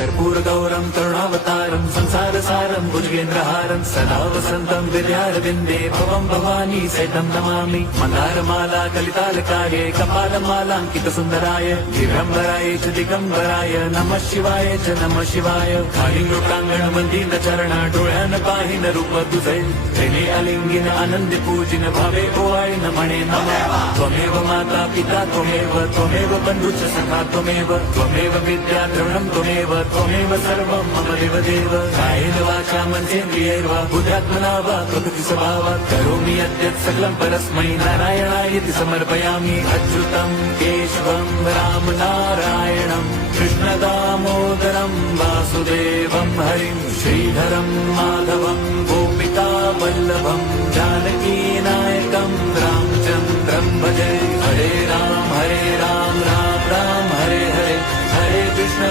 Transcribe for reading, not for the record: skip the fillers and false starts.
कर्पूरगौरं करुणावतारं संसारसारं भुजगेन्द्रहारं सदा वसन्तं विद्यारविन्दे भवं भवानी सहितं नमामि। मन्दारमाला कलितालकाये कपालमालाङ्कितसुन्दराय दिगम्बराय च दिगम्बराय नमः शिवाय च नमः शिवाय। कालिङ्गोटाङ्गण मन्दिर चरण डोळ्यान पाहिन रूप तुझे प्रेमे अलिंगिन आनंद पूजिन भावे ओवाळीन म्हणे नमः। त्वमेव माता पिता त्वमेव बन्धुश्च सखा त्वमेव विद्या द्रविणं त्वमेव सर्वं मम देवदेव। कायेन वाचा मनसेन्द्रियैर्वा बुद्ध्यात्मना वा प्रकृति स्वभावात् करोमि यद्यत् सकलं परस्मै नारायणायति समर्पयामि। अच्युतं केशवं राम नारायणं कृष्णदामोदरं वासुदेवं हरिं श्रीधरं माधवं गोपिका वल्लभं जानकीनायकं रामचन्द्रं भजे। हरे राम राम राम हरे हरे, हरे कृष्ण